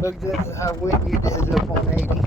Look, this is how windy it is up on 80.